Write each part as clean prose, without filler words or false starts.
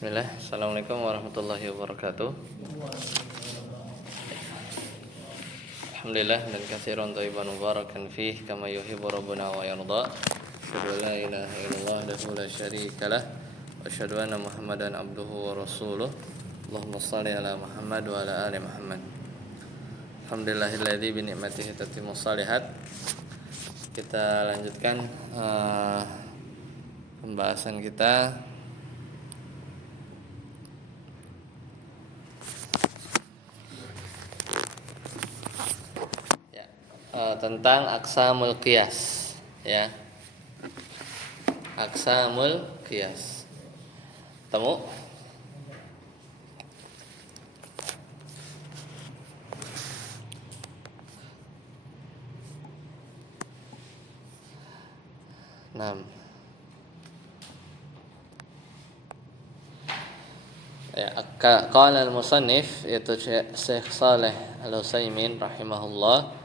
Bismillah, Assalamualaikum warahmatullahi wabarakatuh. Alhamdulillah dan katsiran thayyiban mubarakan fih kama yuhibbu rabbuna wa yarda. Asyhadu an la ilaha illallah wahdahu la syarika lah wa asyhadu anna Muhammadan abduhu wa rasuluh. Allahumma shalli ala Muhammad wa ala ali Muhammad. Alhamdulillahilladzi bi ni'matihi tatimmu shalihat. Kita lanjutkan pembahasan kita tentang aqsamul qiyas, ya. Aqsamul qiyas. Temu? Naam. Ya, qala al-musannif yaitu Syekh Shalih Al-Utsaimin rahimahullah.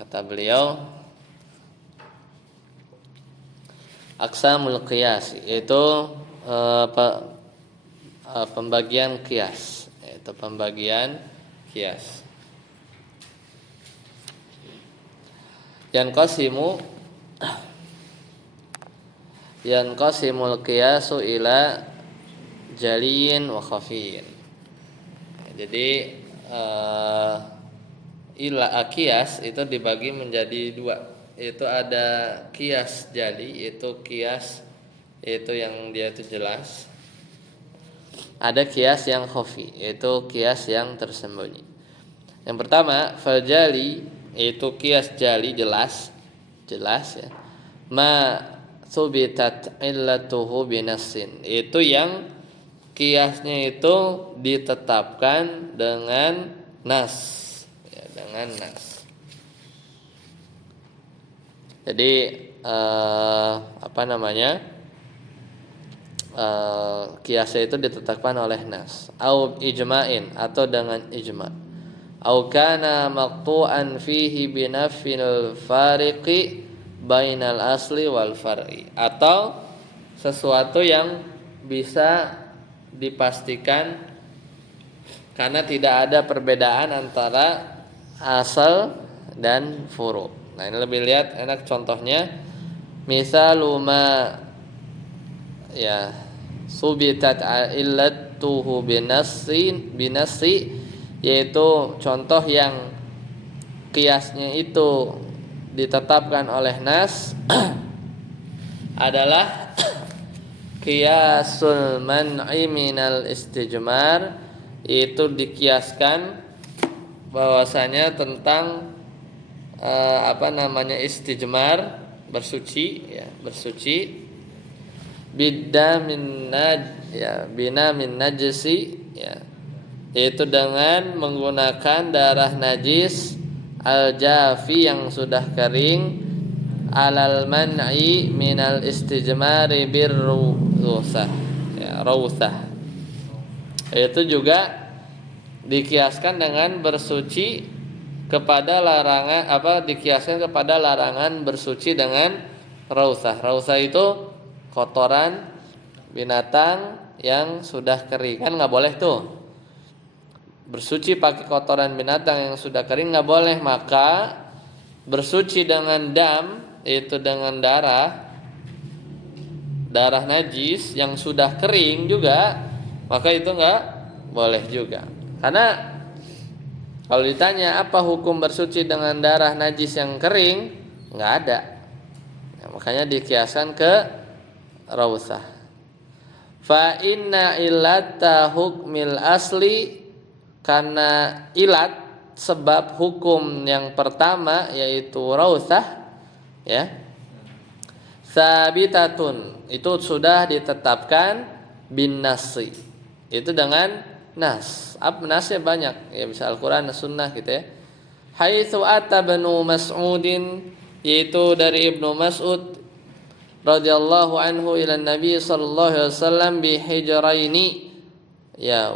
Kata beliau, aqsamul qiyas yaitu pembagian qiyas, yaitu pembagian qiyas. Yanqasimul qiyasu ila jaliyin wa khafiyin. Jadi qiyas itu dibagi menjadi dua, yaitu ada qiyas jali, yaitu qiyas yaitu yang dia itu jelas. Ada qiyas yang khafi, yaitu qiyas yang tersembunyi. Yang pertama, fal jali, yaitu qiyas jali jelas ya. Ma subitat illatuhu binassin, itu yang qiyasnya itu ditetapkan dengan nas. Jadi qiyasnya itu ditetapkan oleh nas, au ijma'in, atau dengan ijma', au kana maqtu'an fihi binafil fariqi bainal asli wal far'i, atau sesuatu yang bisa dipastikan karena tidak ada perbedaan antara asal dan furu'. Nah, ini lebih lihat enak contohnya. Misaluma ya subitat illatuhu binassi, yaitu contoh yang qiyasnya itu ditetapkan oleh nas adalah qiyasul man'i minal istijmar, itu dikiaskan bahwasanya tentang istijmar, bersuci bina min najisi, ya, yaitu dengan menggunakan darah najis al-jafi yang sudah kering, alal man'i minal istijmari birruthah, ya, rawthah. Itu juga dikiaskan dengan bersuci kepada dikiaskan kepada larangan bersuci dengan rawthah. Rawthah itu kotoran binatang yang sudah kering, kan nggak boleh tuh bersuci pakai kotoran binatang yang sudah kering, nggak boleh. Maka bersuci dengan dam, itu dengan darah najis yang sudah kering juga, maka itu nggak boleh juga. Karena kalau ditanya apa hukum bersuci dengan darah najis yang kering, nggak ada. Ya, makanya dikiaskan ke rawthah. Fa inna illata hukmil asli, karena ilat sebab hukum yang pertama yaitu rawthah, ya, sabitatun, itu sudah ditetapkan bin nasi, itu dengan nas. Nasnya banyak, ya, bisa Al-Quran, Sunnah gitu ya. Haitsu ata Ibnu Mas'udin, yaitu dari Ibnu Mas'ud radhiyallahu anhu ila Nabi sallallahu alaihi wasallam bi hijraini, ya,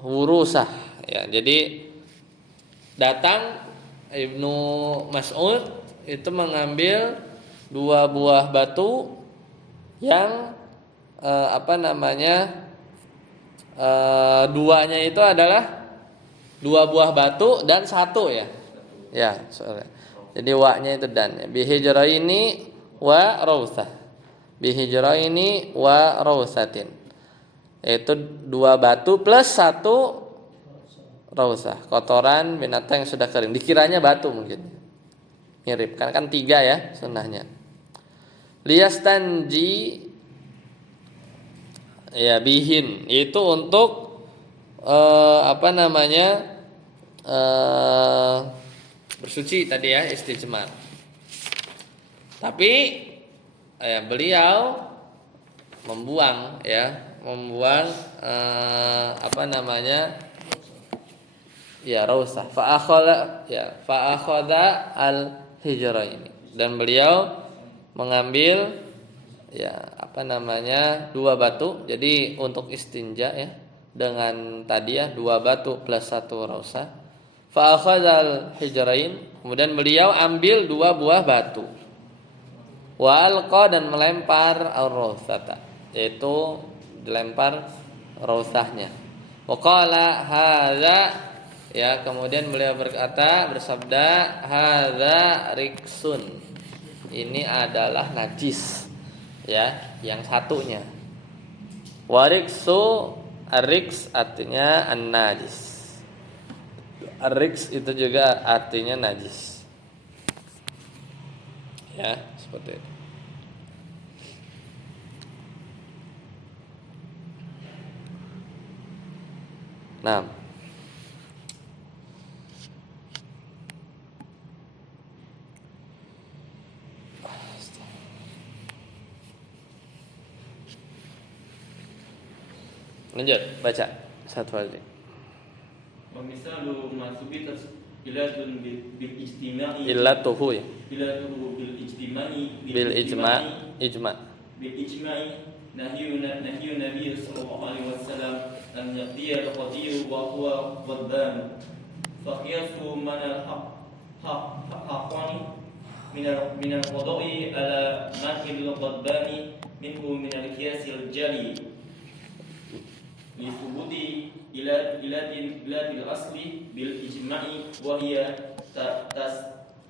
wurusah, ya. Jadi datang Ibnu Mas'ud itu mengambil dua buah batu yang duanya itu adalah dua buah batu dan satu ya. Ya, sorry. Jadi wa-nya itu dan ya. Bihijraini wa rausah. Bihijraini wa rausatin. Itu dua batu plus satu rausah, kotoran binatang yang sudah kering. Dikiranya batu mungkin. Mirip kan tiga ya sunnahnya. Liyastanji ya bihin itu untuk bersuci tadi ya istijmar. Tapi beliau membuang rausah fa akhadha al hijraini dan beliau mengambil dua batu. Jadi untuk istinja ya dengan tadi ya dua batu plus satu rausah. Fa akhadzal hijrain, kemudian beliau ambil dua buah batu. Wa alqa dan melempar ar-rausata, yaitu dilempar rausahnya. Wa qala hadza ya, kemudian beliau bersabda hadza riksun. Ini adalah najis. Ya, yang satunya. Wariksu ariks artinya an-najis. Ariks itu juga artinya najis. Ya, seperti itu. Nah, lanjut baca satu lagi. Misalu ma subitat ilatun bil ijtima'i Illatuhu ya. Illatuhu bil ijtima'i Bil ijma' bil ijma'i nahyu Nabi sallallahu alaihi wasallam an yaqdiya al-qadiyu wa huwa ghadban fa qiyasu man al-haqqani min al-qada'i ala man al-ghadbani minhu min al-qiyas al-jali li thubuti ila biladil asli bil ijma'i wa hiya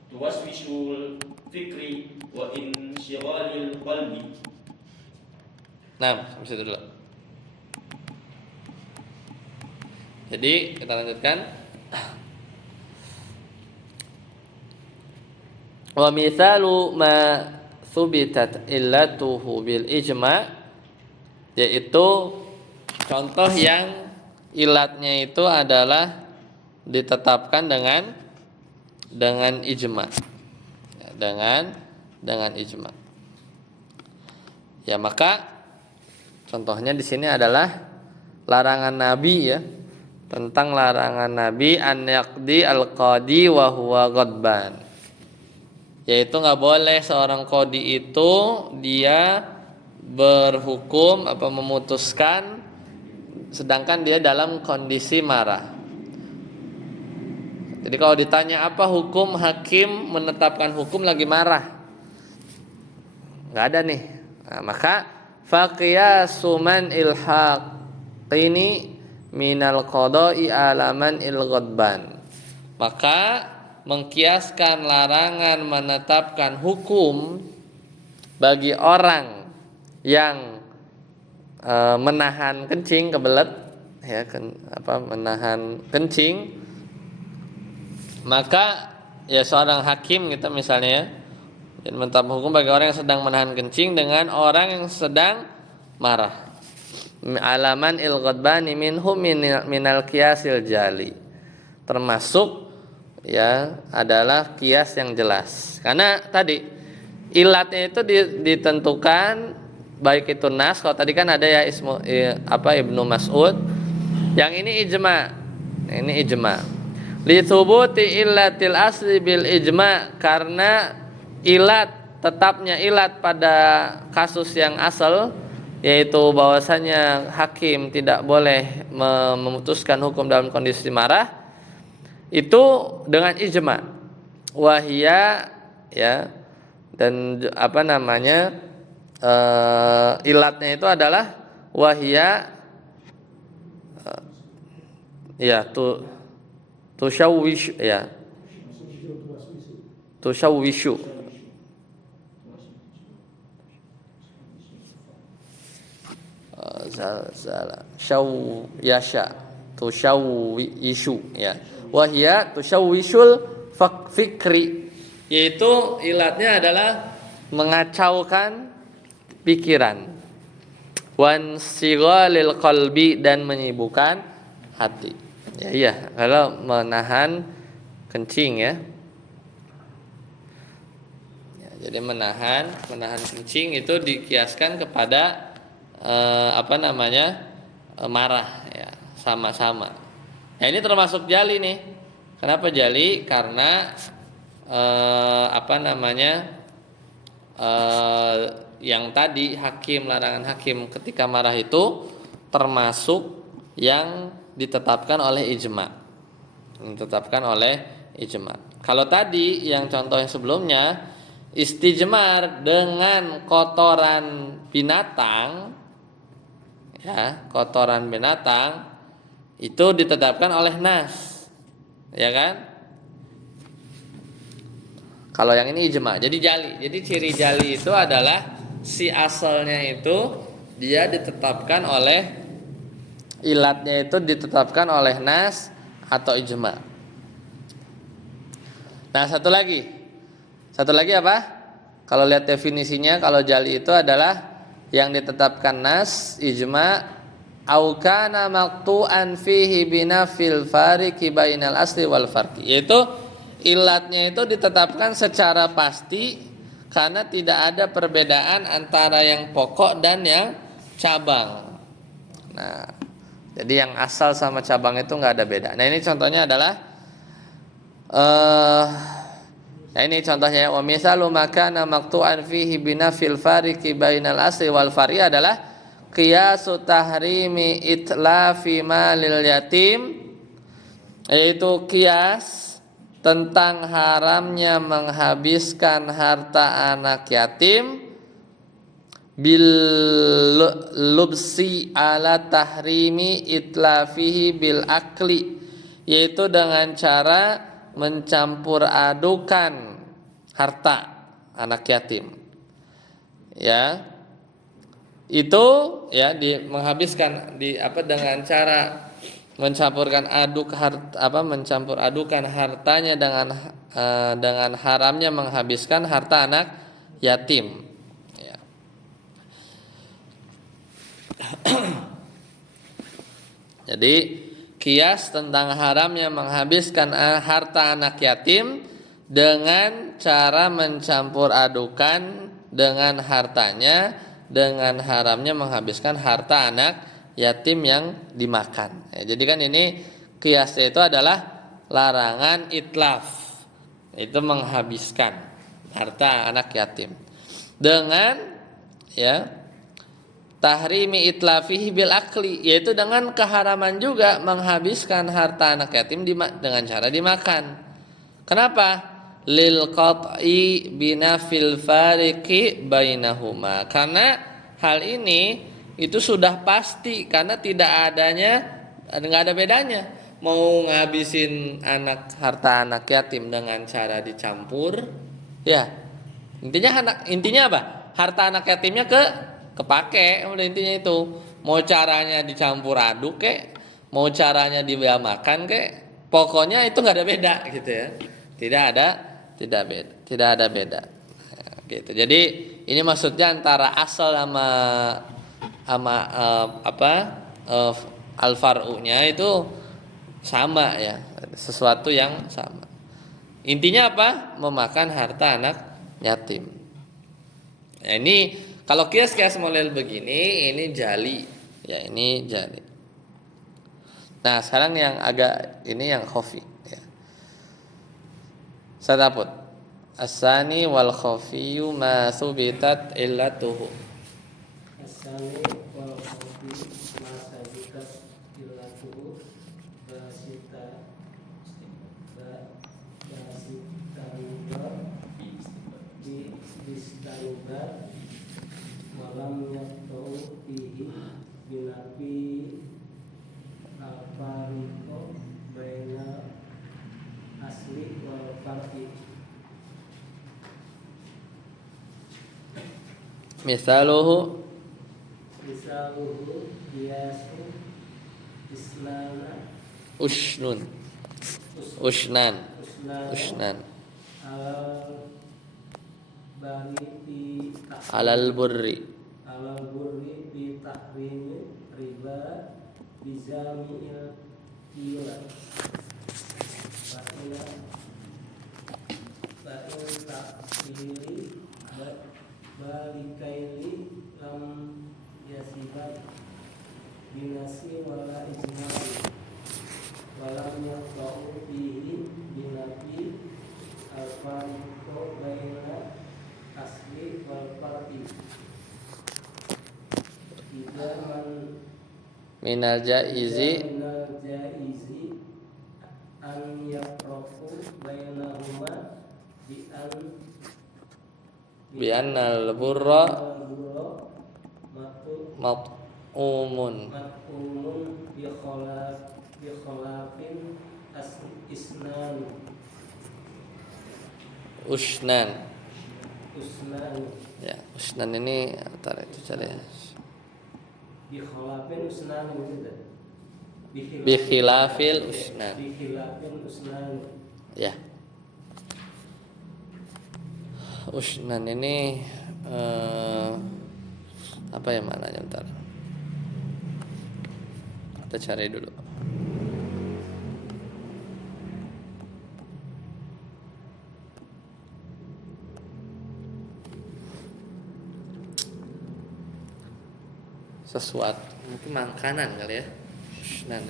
tuwaswisul fikri wa insyighalil qalbi. Nah, sampai situ dulu. Jadi kita lanjutkan. Wa mithalu ma thubitat illatuhu bil ijma', yaitu contoh yang ilatnya itu adalah ditetapkan dengan ijma. Dengan ijma. Ya, maka contohnya di sini adalah larangan Nabi ya, tentang larangan Nabi an yaqdi al-qadi wa huwa ghadban. Yaitu enggak boleh seorang qadi itu dia berhukum memutuskan sedangkan dia dalam kondisi marah. Jadi kalau ditanya apa hukum hakim menetapkan hukum lagi marah, nggak ada nih. Nah, maka faqiyasu man ilhaqini minal qada'i alaman il-ghadban. Maka mengkiaskan larangan menetapkan hukum bagi orang yang menahan kencing kebelet ya menahan kencing, maka ya seorang hakim kita misalnya ya, menetapkan hukum bagi orang yang sedang menahan kencing dengan orang yang sedang marah. Alaman il ghadbani minhum minal qiyasil jali, termasuk ya adalah kias yang jelas, karena tadi ilatnya itu ditentukan baik itu nas, kalau tadi kan ada ya Ibnu Mas'ud, yang ini ijma. Ini ijma. Li thubuti illatil asli bil ijma, karena tetapnya ilat pada kasus yang asal, yaitu bahwasanya hakim tidak boleh memutuskan hukum dalam kondisi marah, itu dengan ijma. Wahia ya Dan apa namanya ilatnya itu adalah wahia ya tusyawwish ya tusyawwishu syawyasha tusyawwishu ya wahia tusyawwishul fikri, yaitu ilatnya adalah mengacaukan pikiran, wan sighalil qalbi dan menyibukkan hati. Ya iya, kalau menahan kencing ya. Ya jadi menahan kencing itu dikiaskan kepada marah ya, sama-sama. Nah, ini termasuk jali nih. Kenapa jali? Karena yang tadi larangan hakim ketika marah itu termasuk yang ditetapkan oleh ijma. Kalau tadi yang contoh yang sebelumnya istijmar dengan kotoran binatang ya, kotoran binatang itu ditetapkan oleh nas, ya kan? Kalau yang ini ijma, jadi jali. Jadi ciri jali itu adalah si asalnya itu dia ditetapkan oleh ilatnya itu ditetapkan oleh nas atau ijma. Nah, satu lagi apa? Kalau lihat definisinya, kalau jali itu adalah yang ditetapkan nas, ijma, au kana maqtu'an fihi binafil fariqi bainal asli wal farqi, yaitu ilatnya itu ditetapkan secara pasti karena tidak ada perbedaan antara yang pokok dan yang cabang. Nah, jadi yang asal sama cabang itu nggak ada beda. Nah, ini contohnya adalah nah ini contohnya, wa misalu makana maqtu'an fihi binafil fariqi bainal asli wal fari adalah qiyasu tahrimi itlafi malil yatim, yaitu kias tentang haramnya menghabiskan harta anak yatim bil lubsi ala tahrimi itlafihi bil akli, yaitu dengan cara mencampur adukan harta anak yatim ya, itu ya menghabiskan dengan cara mencampur adukan hartanya dengan haramnya menghabiskan harta anak yatim ya. Jadi kias tentang haramnya menghabiskan harta anak yatim dengan cara mencampur adukan dengan hartanya dengan haramnya menghabiskan harta anak yatim yang dimakan. Ya, jadi kan ini kiasnya itu adalah larangan itlaf, itu menghabiskan harta anak yatim dengan ya tahrimi itlafihi bil akli, yaitu dengan keharaman juga menghabiskan harta anak yatim dengan cara dimakan. Kenapa? Lil qat'i binafil fariqi bainahuma, karena hal ini itu sudah pasti karena nggak ada bedanya mau ngabisin harta anak yatim dengan cara dicampur ya, intinya apa, harta anak yatimnya kepake, udah intinya itu. Mau caranya dicampur aduk kek, mau caranya dia makan kek, pokoknya itu nggak ada beda gitu ya. Tidak ada beda. Nah, gitu. Jadi ini maksudnya antara asal sama al-far'unya itu sama ya, sesuatu yang sama. Intinya apa? Memakan harta anak yatim. Nah, ini kalau kias model begini, ini jali. Ya, ini jali. Nah, sekarang yang agak ini yang khafi ya. Sadaput. As-sani wal khafiyu ma subitat illatuhu. As-sani wal khafiyu ma subitat illatuhu basita bi istanibat walam yaqtau fihi binafi al-fariqo baina asli wal farqi. Misaluhu Misaluhu biasu isnana usnun usnan usnana usnan alal bari fi alal burri alal burri fi tahrimi riba bizami'il kila fa'ila fa'il ta'ili balikaili lam yasibat binasi wala ijma'i walam yaqta'u fihi binafi al-fariqo baina asli wal farqi idza man minal jaizi minal jaizi an yaqrafu bainahuma bi annal burra al-burra mat'umun mat'umun bi khalafin isnan usnan usnan ya usnan ini antara itu cari bi khalafin usnan gitu bi khilafil usnan bi khilafin usnan ya usnan ini apa ya maknanya ntar kita cari dulu. Sesuatu mungkin makanan kali ya usnan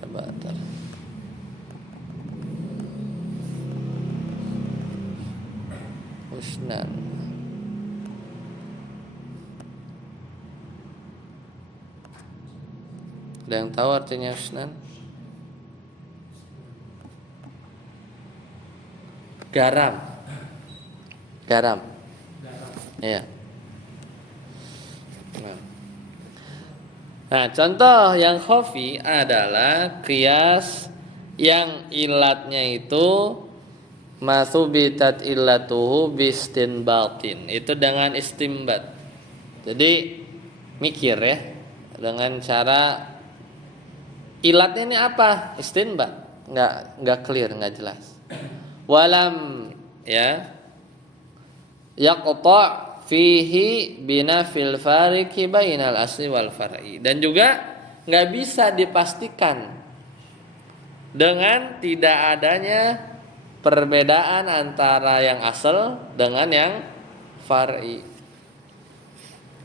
sebentar. Usnan ada yang tahu artinya usnan? Garam ya. Nah, contoh yang khafi adalah qiyas yang ilatnya itu masubitat illatuhu bistinbatin. Itu dengan istimbat. Jadi mikir ya dengan cara ilatnya ini apa? Istinbat. Enggak clear, enggak jelas. Walam ya yaqta fihi binafil fariqi bainal asli wal far'i. Dan juga enggak bisa dipastikan dengan tidak adanya perbedaan antara yang asal dengan yang far'i.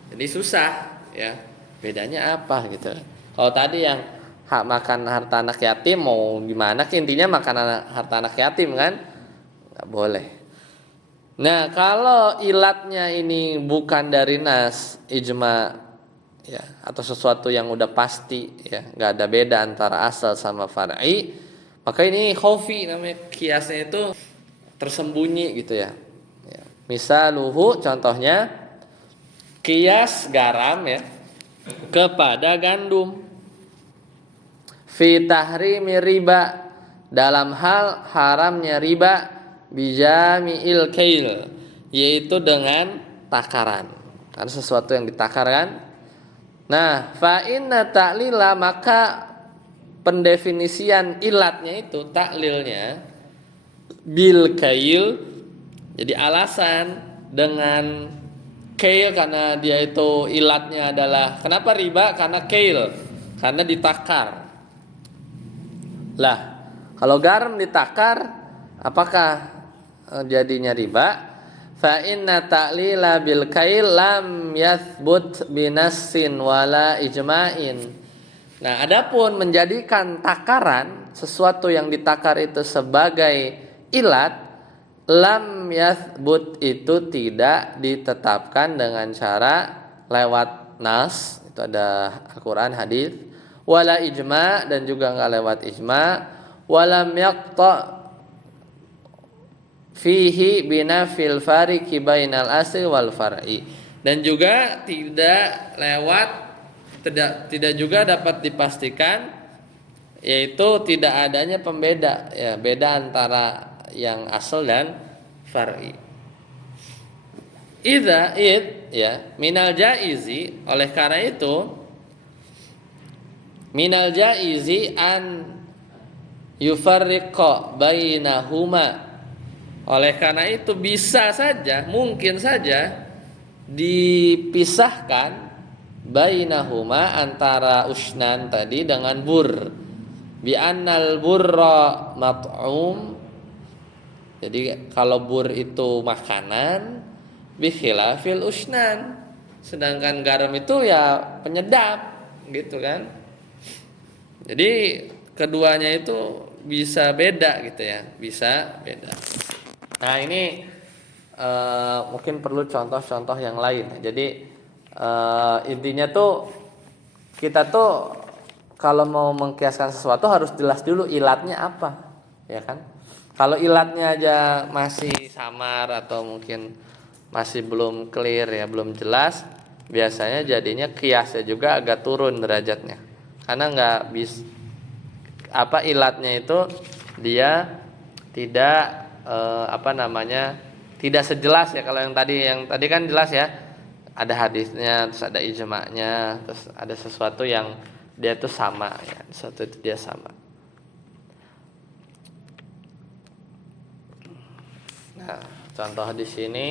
Jadi susah ya. Bedanya apa gitu. Kalau tadi yang hak makan harta anak yatim mau gimana? Intinya makan harta anak yatim kan? Enggak boleh. Nah, kalau ilatnya ini bukan dari nas, ijma ya atau sesuatu yang udah pasti ya, enggak ada beda antara asal sama far'i, maka ini khafi namanya, kiasnya itu tersembunyi gitu ya. Misaluhu contohnya kias garam ya kepada gandum. Fi tahrimi riba dalam hal haramnya riba bijami'il kail yaitu dengan takaran. Karena sesuatu yang ditakar kan. Nah, fa inna ta'lila maka pendefinisian ilatnya itu taklilnya bil kail. Jadi alasan dengan kail karena dia itu ilatnya adalah kenapa riba? Karena kail, karena ditakar. Lah, kalau garam ditakar apakah jadinya riba? Fa inna ta'lila bil kail lam yathbut binassin wala ijma'in. Nah, adapun menjadikan takaran sesuatu yang ditakar itu sebagai ilat, lam yathbut itu tidak ditetapkan dengan cara lewat nas, itu ada Al-Qur'an, hadis, wala ijma' dan juga enggak lewat ijma', walam yaqta fihi binafil fariqi bainal asli wal far'i. Dan juga tidak juga dapat dipastikan, yaitu tidak adanya pembeda, ya, beda antara yang asal dan far'i. Ya, minal jaizi, oleh karena itu minal jaizi an yufarriqa bainahuma. Oleh karena itu bisa saja, mungkin saja dipisahkan bainahuma, antara usnan tadi dengan bur, bi annal burra mat'um. Jadi kalau bur itu makanan, bi khilafil usnan, sedangkan garam itu ya penyedap, gitu kan. Jadi keduanya itu bisa beda gitu ya, bisa beda. Nah ini mungkin perlu contoh-contoh yang lain. Jadi intinya tuh kita tuh kalau mau mengkiaskan sesuatu harus jelas dulu ilatnya apa, ya kan? Kalau ilatnya aja masih samar atau mungkin masih belum clear, ya belum jelas, biasanya jadinya kiasnya juga agak turun derajatnya, karena nggak bisa ilatnya itu dia tidak tidak sejelas ya. Kalau yang tadi kan jelas ya, ada hadisnya, terus ada ijma'nya, terus ada sesuatu yang dia itu sama ya, sesuatu itu dia sama. Nah, contoh di sini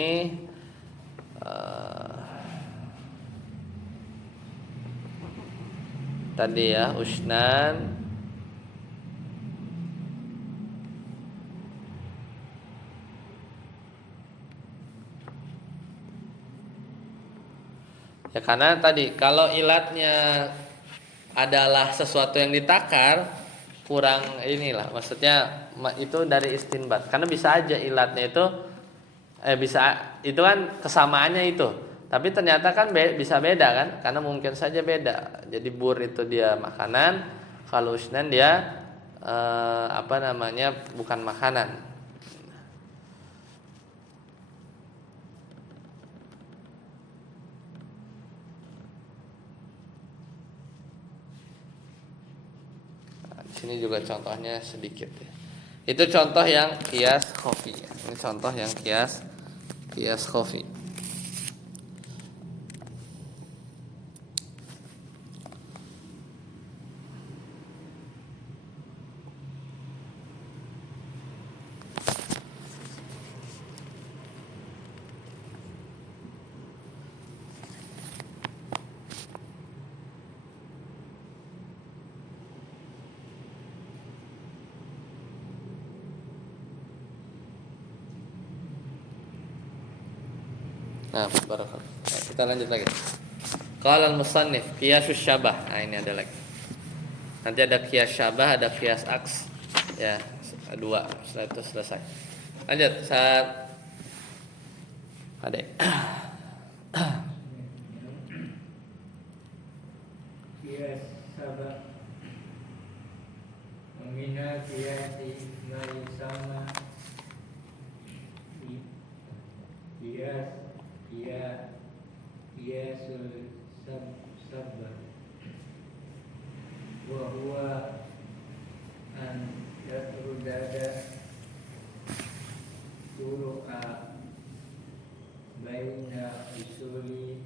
tadi ya, usnan ya, karena tadi kalau ilatnya adalah sesuatu yang ditakar, kurang inilah, maksudnya itu dari istinbat. Karena bisa aja ilatnya itu bisa itu kan kesamaannya itu, tapi ternyata kan bisa beda kan, karena mungkin saja beda. Jadi bur itu dia makanan, kalau usnan dia bukan makanan. Ini juga contohnya sedikit ya. Itu contoh yang kias khofi ya. Ini contoh yang kias khofi. Nah, barakallah. Kita lanjut lagi. Qala al-musannif qiyasus syabah. Nah, ini ada lagi. Nanti ada qiyas syabah, ada qiyas aks. Ya, dua. Setelah itu selesai. Lanjut, saat Ade. Qiyas syabah. Mina qiyasi ma yusama qiyasul sabah wa huwa an yatrudada turuqa baina usulin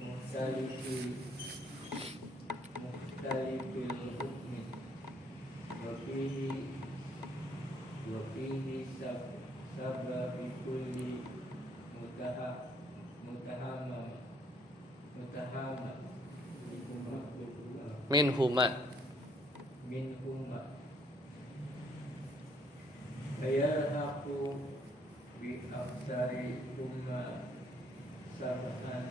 mukhtalifil hukmi wa fihi sabab kulli mutahama minhuma ayalhaqu bi aksari umma sab'an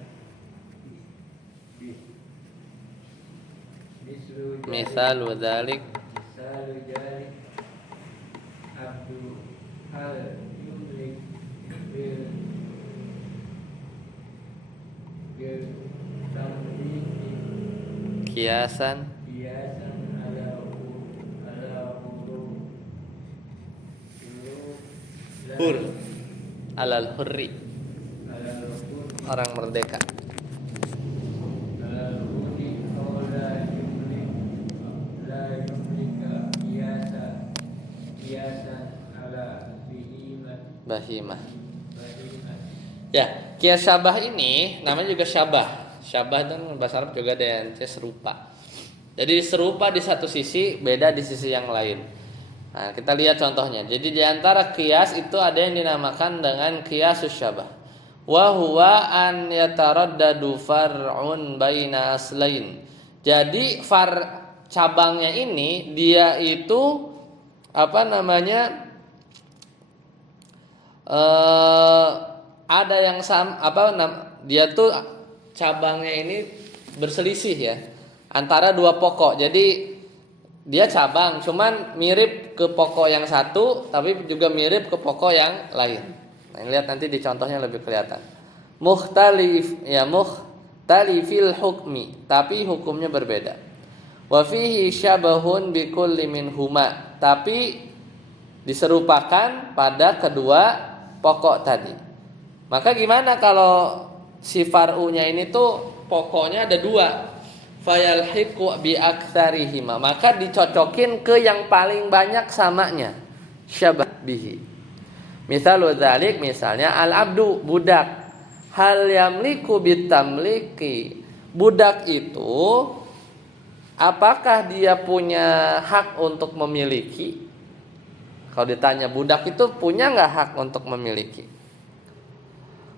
misal dzalik abdu hal yumlik bil tamliki kiasan ala hur alal hurri, alal hurri orang merdeka. alal hurri aw la yumlika kiasan ala Bahimah. bahimah. Ya, kias syabah ini namanya juga syabah. Syabah itu bahasa Arab juga ada yang serupa. Jadi serupa di satu sisi, beda di sisi yang lain. Nah, kita lihat contohnya. Jadi di antara kias itu ada yang dinamakan dengan kiasus syabah. Wa huwa an yataraddadu far'un baina aslain. Jadi cabangnya ini dia itu ada yang dia tuh cabangnya ini berselisih ya antara dua pokok. Jadi dia cabang cuman mirip ke pokok yang satu tapi juga mirip ke pokok yang lain. Nah, lihat nanti di contohnya lebih kelihatan. Mukhtalifil hukmi, tapi hukumnya berbeda. Wa fihi syabahun bi kulli minhuma, tapi diserupakan pada kedua pokok tadi. Maka gimana kalau si far'unya ini tuh pokoknya ada dua, fayalhiqu bi aktsarihima, maka dicocokin ke yang paling banyak samanya, syabah bihi. Misalul dzalik, misalnya al-abdu, budak, hal yamliku bitamliki, budak itu apakah dia punya hak untuk memiliki? Kalau ditanya budak itu punya nggak hak untuk memiliki?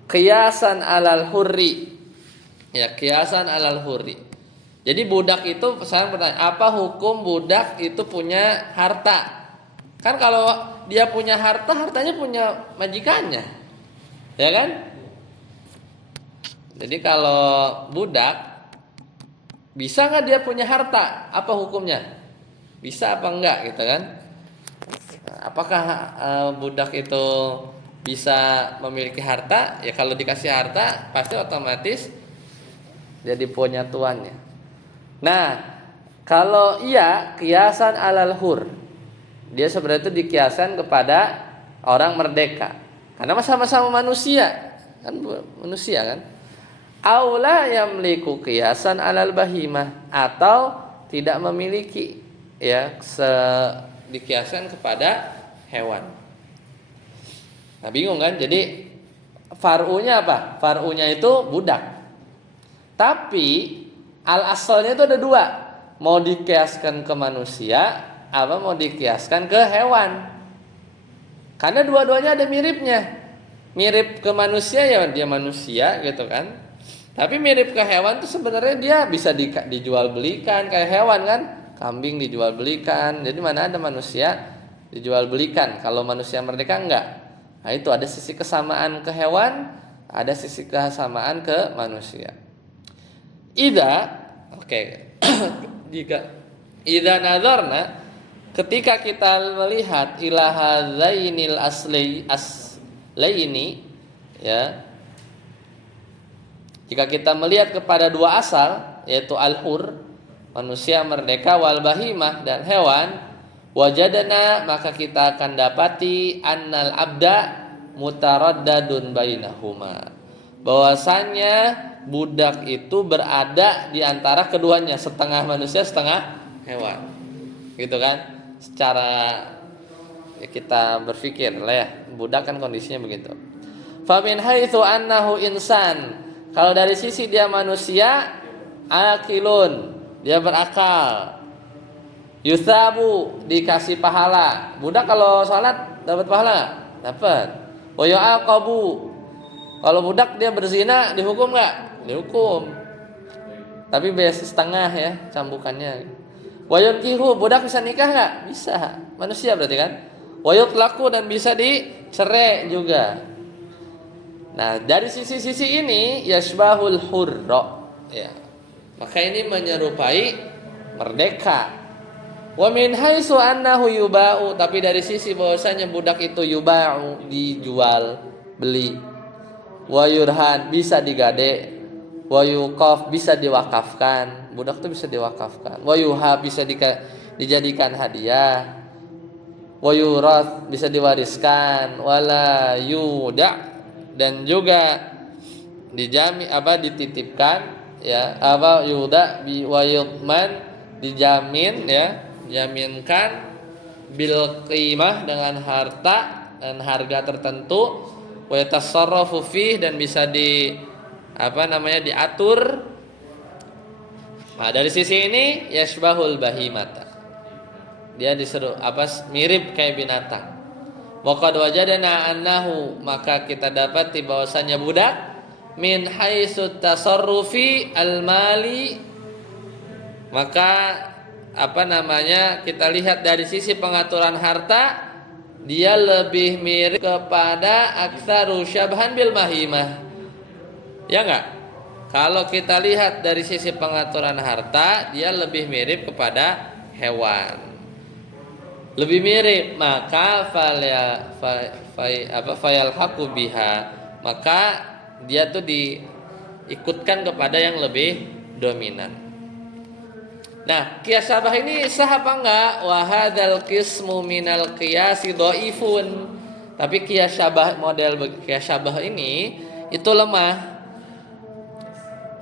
Qiyasan alal hurri, ya kiasan alal hurri. Jadi budak itu, saya bertanya, apa hukum budak itu punya harta? Kan kalau dia punya harta, hartanya punya majikannya, ya kan? Jadi kalau budak, bisa nggak dia punya harta? Apa hukumnya? Bisa apa enggak gitu kan? Apakah budak itu bisa memiliki harta? Ya kalau dikasih harta pasti otomatis jadi punya tuannya. Nah, kalau iya kiasan alal hur, dia sebenarnya itu dikiaskan kepada orang merdeka. Karena sama-sama manusia, kan manusia kan. Aula yamliku kiasan alal bahimah, atau tidak memiliki, ya dikiaskan kepada hewan. Nah, bingung kan? Jadi far'unya apa? Far'unya itu budak. Tapi al-asalnya itu ada dua. Mau dikiaskan ke manusia, apa mau dikiaskan ke hewan. Karena dua-duanya ada miripnya. Mirip ke manusia ya dia manusia gitu kan. Tapi mirip ke hewan itu sebenarnya dia bisa dijual belikan kayak hewan kan. Kambing dijual belikan. Jadi mana ada manusia dijual belikan. Kalau manusia merdeka enggak. Nah, itu ada sisi kesamaan ke hewan, ada sisi kesamaan ke manusia. Jika idza nazarna, ketika kita melihat ila hadzainil aslaini, ya. Jika kita melihat kepada dua asal, yaitu al-hur, manusia merdeka, wal bahimah, dan hewan, wajadana, maka kita akan dapati annal abda mutaraddadun bainahuma, bahwasanya budak itu berada di antara keduanya, setengah manusia setengah hewan, gitu kan? Secara kita berpikir lah ya, budak kan kondisinya begitu. Famin haitsu annahu insan, kalau dari sisi dia manusia, akilun, dia berakal, yusabu, dikasih pahala. Budak kalau sholat dapat pahala nggak? Dapat. Wa yu'aqabu, kalau budak dia berzina dihukum nggak? Dihukum. Tapi biasa setengah ya cambukannya. Wa yunkihu, budak bisa nikah nggak? Bisa. Manusia berarti kan. Wa yutlaqu, dan bisa dicerai juga. Nah, dari sisi-sisi ini yasbahul hurra, ya. Maka ini menyerupai merdeka. Wa min haitsu annahu yuba'u, tapi dari sisi bahwasanya budak itu yuba'u, dijual beli. Wa yurhan, bisa digade. Wa yuqaf, bisa diwakafkan. Budak itu bisa diwakafkan. Wa yuhab, bisa dijadikan hadiah. wa yurath bisa diwariskan, wala yuda dan juga dititipkan ya, yuda wa yudman dijamin ya, jaminkan bil qimah dengan harta dan harga tertentu, wa yatasarrafu fih dan bisa diatur. Nah, dari sisi ini yashbahul bahimata. Dia diseru mirip kayak binatang. Wa qad wajadna annahu maka kita dapati bahwasannya budak min haitsu tasarrufi al-mali, maka kita lihat dari sisi pengaturan harta dia lebih mirip kepada aktsaru syabhan bil mahimah. Ya enggak? Kalau kita lihat dari sisi pengaturan harta, dia lebih mirip kepada hewan. Lebih mirip, maka fayalhaqu biha, maka dia tuh diikutkan kepada yang lebih dominan. Nah, qiyas syabah ini sah apa enggak? Wa hadzal qismu minal qiyasi dhaifun. Tapi qiyas syabah, model qiyas syabah ini itu lemah.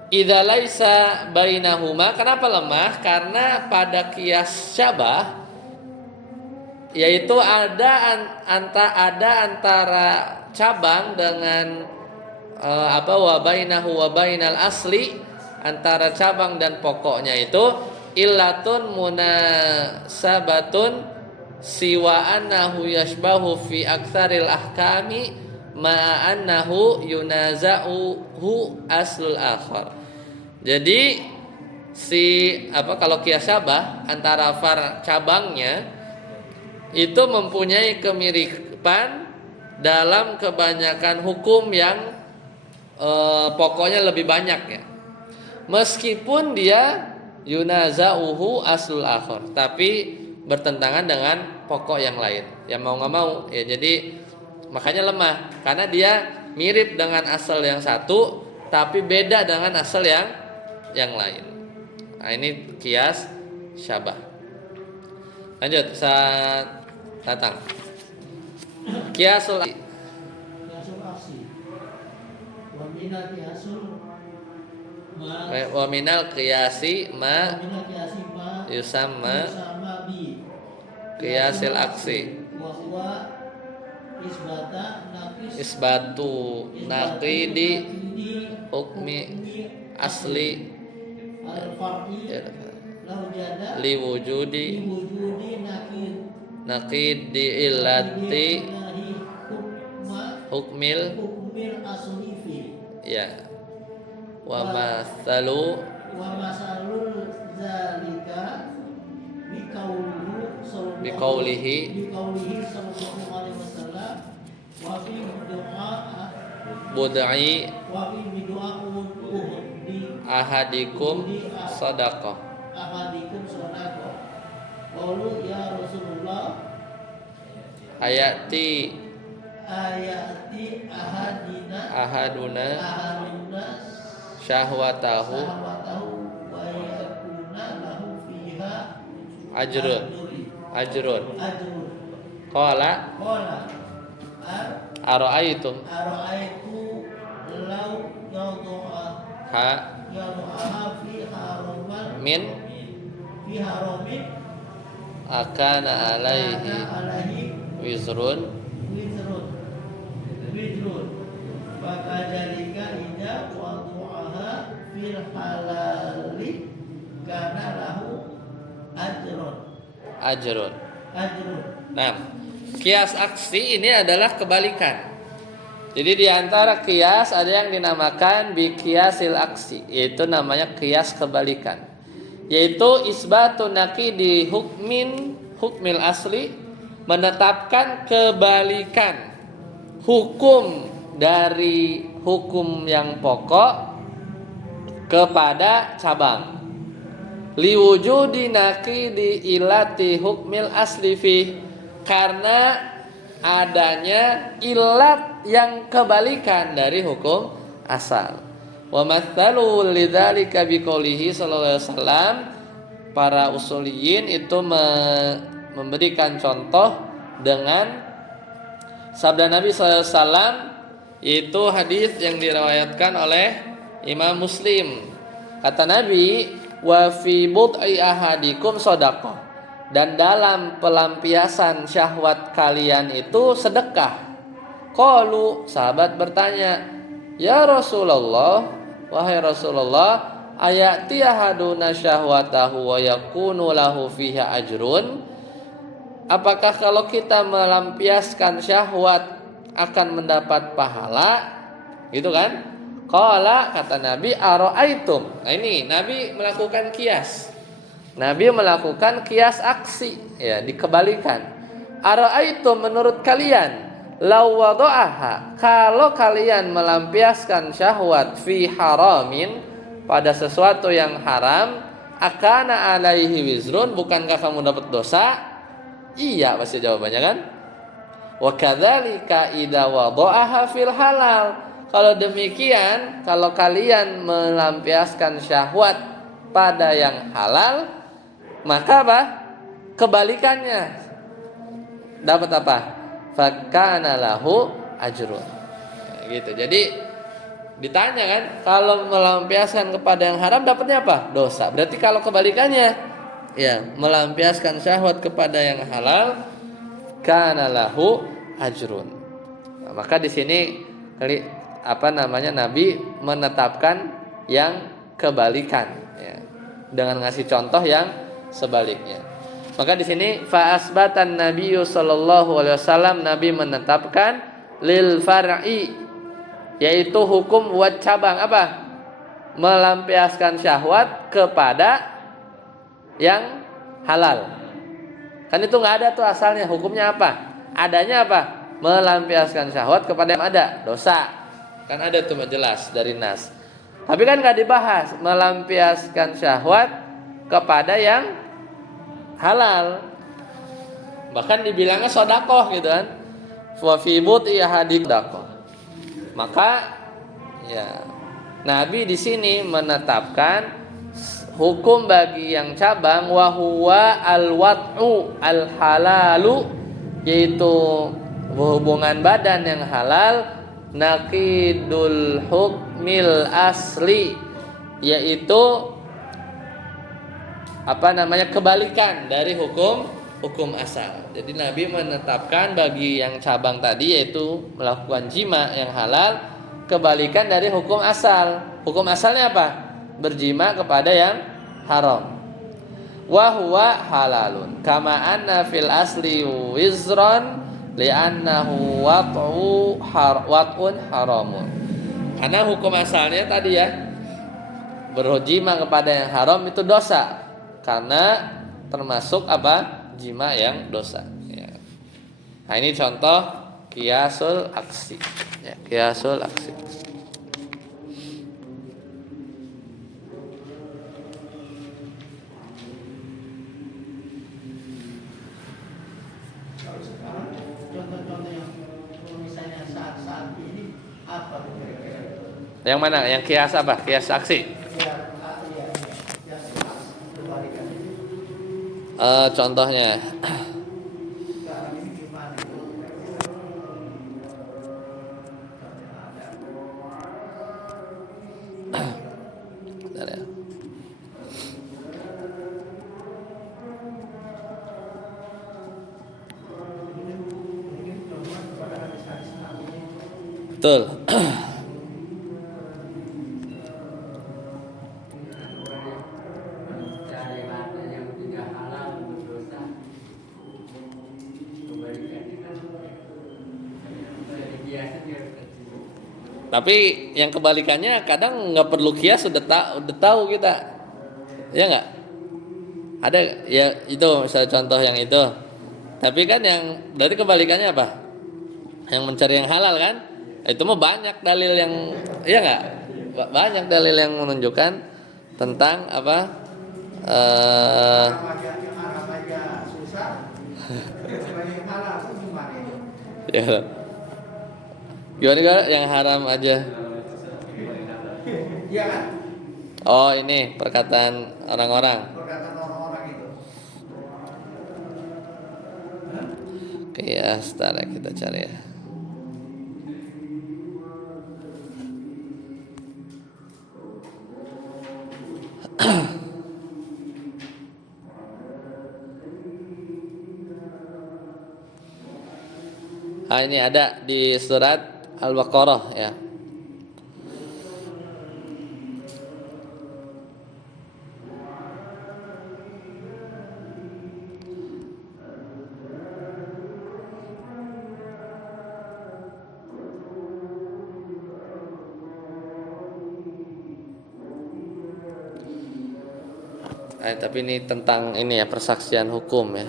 Idza laisa bainahuma, kenapa lemah? Karena pada qiyas syabah yaitu ada antara cabang dengan wa bainahu wa bainal asli, antara cabang dan pokoknya itu illatun munasabatun siwa annahu yashbahu fi aktsaril ahkami ma annahu yunaza'uhu aslul akhar. Jadi kalau qiyas syabah antara cabangnya itu mempunyai kemiripan dalam kebanyakan hukum yang pokoknya lebih banyak ya. Meskipun dia yunaza'uhu aslul akhar, tapi bertentangan dengan pokok yang lain. Ya mau nggak mau ya, jadi makanya lemah karena dia mirip dengan asal yang satu tapi beda dengan asal yang lain. Nah, ini qiyas syabah. Lanjut, Tatang. Qiyasul aksi wa minal qiyasi ma yusamma qiyasil aksi isbatu naqidi hukmi asli liwujudi naqidi illati hukmil ya wa masalul zalika biqaulihi sallallahu alaihi wasallam wa fi du'a budai ahadikum sadaqah qalu ya Rasulullah ayati ahaduna syahwatahu wa yakuna lahu fiha ajrun qala ara'aytum law yadha fi haraman min fi haramin akana alaihi wizrun fakadzalika idza wadu'aha fil halali kana lahu ajrun. Nah, qiyas aksi ini adalah kebalikan. Jadi di antara qiyas ada yang dinamakan bi qiyasil aksi, yaitu namanya qiyas kebalikan. Yaitu isbatun naqidi hukmil asli, menetapkan kebalikan hukum dari hukum yang pokok kepada cabang. Liwujudi naqidi ilati hukmil asli fi, karena adanya ilat yang kebalikan dari hukum asal. Wa mathalu lidzalika biqaulihi sallallahu alaihi wasallam, para usuliyin itu memberikan contoh dengan sabda Nabi SAW, itu hadis yang diriwayatkan oleh Imam Muslim. Kata Nabi, wa fi bud'i ahadikum shadaqah, dan dalam pelampiasan syahwat kalian itu sedekah. Qalu, sahabat bertanya, ya Rasulullah, wahai Rasulullah, ayati ahaduna syahwatahu wa yakunu lahu fiha ajrun? Apakah kalau kita melampiaskan syahwat akan mendapat pahala? Gitu kan? Qala, kata Nabi, ara'aitum. Nah ini Nabi melakukan kias. Nabi melakukan kias aksi, ya, dikebalikan. Ara'aitum, menurut kalian, law wada'aha, kalau kalian melampiaskan syahwat fi haramin, pada sesuatu yang haram, akana alaihi wizrun, bukankah kamu dapat dosa? Iya, pasti jawabannya kan? Wa kadzalika idza wada'aha fil halal. Kalau demikian, kalau kalian melampiaskan syahwat pada yang halal, maka apa? Kebalikannya. Dapat apa? Fakana lahu ajrun. Gitu. Jadi ditanya kan, kalau melampiaskan kepada yang haram dapatnya apa? Dosa. Berarti kalau kebalikannya, ya, melampiaskan syahwat kepada yang halal, kana lahu ajrun. Nah, maka di sini Nabi menetapkan yang kebalikan, ya, dengan ngasih contoh yang sebaliknya. Maka di sini fa asbatan Nabiyyu sallallahu alaihi wasallam, Nabi menetapkan lil far'i, yaitu hukum buat cabang apa? Melampiaskan syahwat kepada yang halal. Kan itu nggak ada tuh asalnya, hukumnya apa? Adanya apa? Melampiaskan syahwat kepada yang ada, dosa. Kan ada tuh jelas dari nas. Tapi kan nggak dibahas melampiaskan syahwat kepada yang halal. Bahkan dibilangnya sodakoh gitu kan. Wa fi bud'i ahadikum sodakoh. Maka ya, Nabi di sini menetapkan hukum bagi yang cabang, wa huwa al-wat'u al-halalu, yaitu hubungan badan yang halal, naqidul hukmil asli, yaitu kebalikan dari hukum asal. Jadi Nabi menetapkan bagi yang cabang tadi, yaitu melakukan jima yang halal, kebalikan dari hukum asal. Hukum asalnya apa? Berjima kepada yang haram. Wa huwa halalun kama anna fil asli wizran li'annahu wat'un haramun. Karena hukum asalnya tadi ya, berjima kepada yang haram itu dosa, karena termasuk apa? Jima yang dosa, ya. Nah ini contoh qiyasul aksi, ya, qiyasul aksi. Yang mana? Yang kias apa? Kias aksi. Contohnya. Bentar ya. Betul. Tapi yang kebalikannya kadang nggak perlu kias, udah tahu kita, ya nggak? Ada ya itu misalnya contoh yang itu. Tapi kan yang dari kebalikannya apa? Yang mencari yang halal kan? Itu mah banyak dalil yang, ya nggak? Banyak dalil yang menunjukkan tentang apa? Ya. Gimana yang haram aja? Iya kan? Oh ini perkataan orang-orang. Perkataan orang-orang itu. Qiyas, setelah kita cari ya. Ini ada di surat Al-Baqarah ya. Tapi ini tentang ini ya, persaksian hukum ya.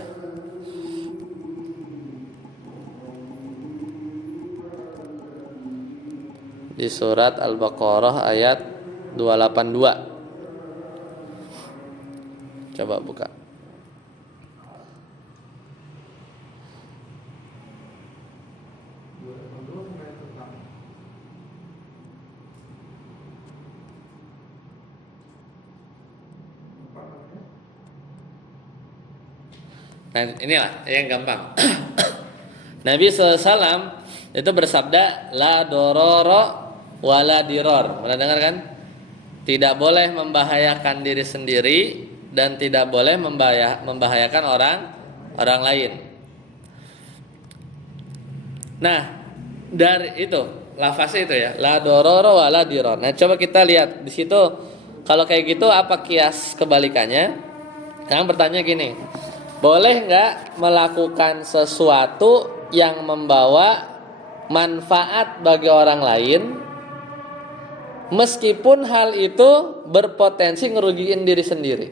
Di surat Al-Baqarah ayat 282. Coba buka. Nah, inilah yang gampang. Nabi SAW itu bersabda, la dororo wala diror. Pernah dengar kan? Tidak boleh membahayakan diri sendiri dan tidak boleh membahayakan orang lain. Nah, dari itu lafaznya itu ya, la dororo wala diror. Nah, coba kita lihat di situ. Kalau kayak gitu apa kias kebalikannya? Yang bertanya gini, boleh nggak melakukan sesuatu yang membawa manfaat bagi orang lain meskipun hal itu berpotensi ngerugiin diri sendiri?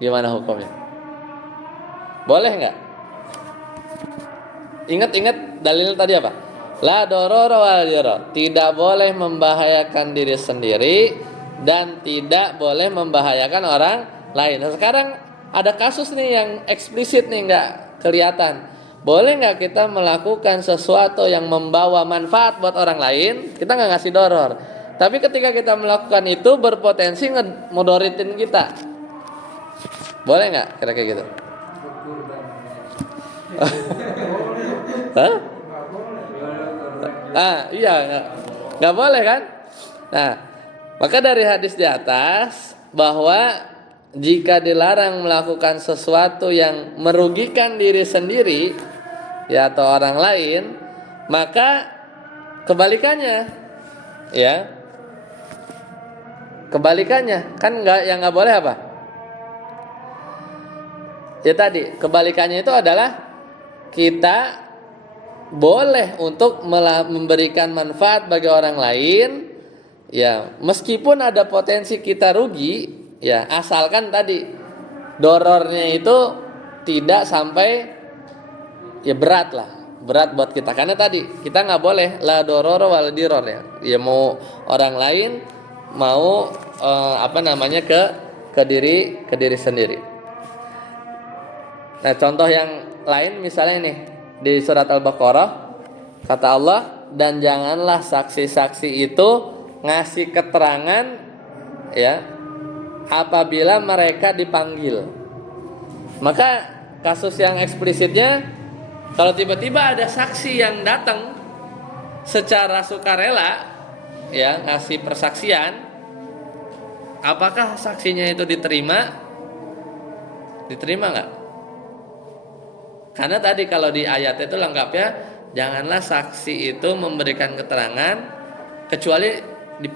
Gimana hukumnya? Boleh nggak? Ingat dalil tadi apa? La dororo wala diror. Tidak boleh membahayakan diri sendiri dan tidak boleh membahayakan orang lain. Nah, sekarang ada kasus nih yang eksplisit nih, nggak kelihatan. Boleh nggak kita melakukan sesuatu yang membawa manfaat buat orang lain? Kita nggak ngasih doror, tapi ketika kita melakukan itu berpotensi ngedoritin kita. Boleh nggak kira-kira gitu? Hah? Iya, nggak boleh kan? Nah, maka dari hadis di atas bahwa jika dilarang melakukan sesuatu yang merugikan diri sendiri ya atau orang lain, maka kebalikannya ya. Kebalikannya kan nggak boleh apa? Ya tadi, kebalikannya itu adalah kita boleh untuk memberikan manfaat bagi orang lain ya, meskipun ada potensi kita rugi. Ya, asalkan tadi dorornya itu tidak sampai ya berat buat kita. Karena tadi kita nggak boleh la dororo wal diror ya. Ya mau orang lain mau ke diri sendiri. Nah, contoh yang lain misalnya nih di surat Al-Baqarah kata Allah, dan janganlah saksi-saksi itu ngasih keterangan ya apabila mereka dipanggil. Maka kasus yang eksplisitnya, kalau tiba-tiba ada saksi yang datang secara sukarela ya ngasih persaksian, apakah saksinya itu diterima? Diterima nggak? Karena tadi kalau di ayat itu lengkapnya, janganlah saksi itu memberikan keterangan kecuali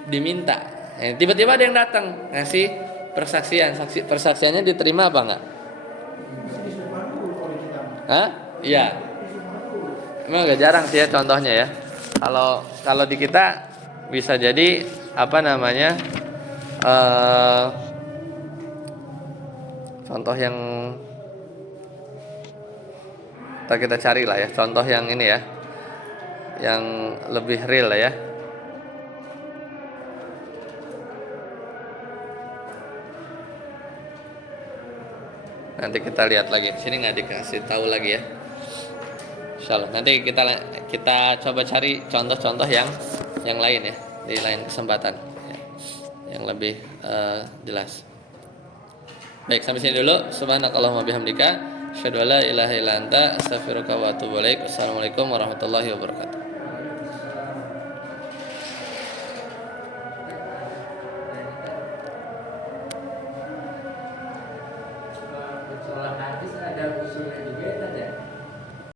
diminta. Tiba-tiba ada yang datang ngasih persaksiannya diterima apa enggak? Hah? Iya. Emang agak jarang sih ya contohnya ya. Kalau di kita bisa jadi contoh yang kita cari lah ya, contoh yang ini ya, yang lebih real lah ya. Nanti kita lihat lagi. Sini nggak dikasih tahu lagi ya. Insyaallah. Nanti kita coba cari contoh-contoh yang lain ya di lain kesempatan ya, yang lebih jelas. Baik, sampai sini dulu. Subhanakallahumma bihamdika Asyhadu an la ilaha illa anta astaghfiruka wa atubu ilaik. Wassalamualaikum warahmatullahi wabarakatuh. Persoalan hadis ada usulnya juga.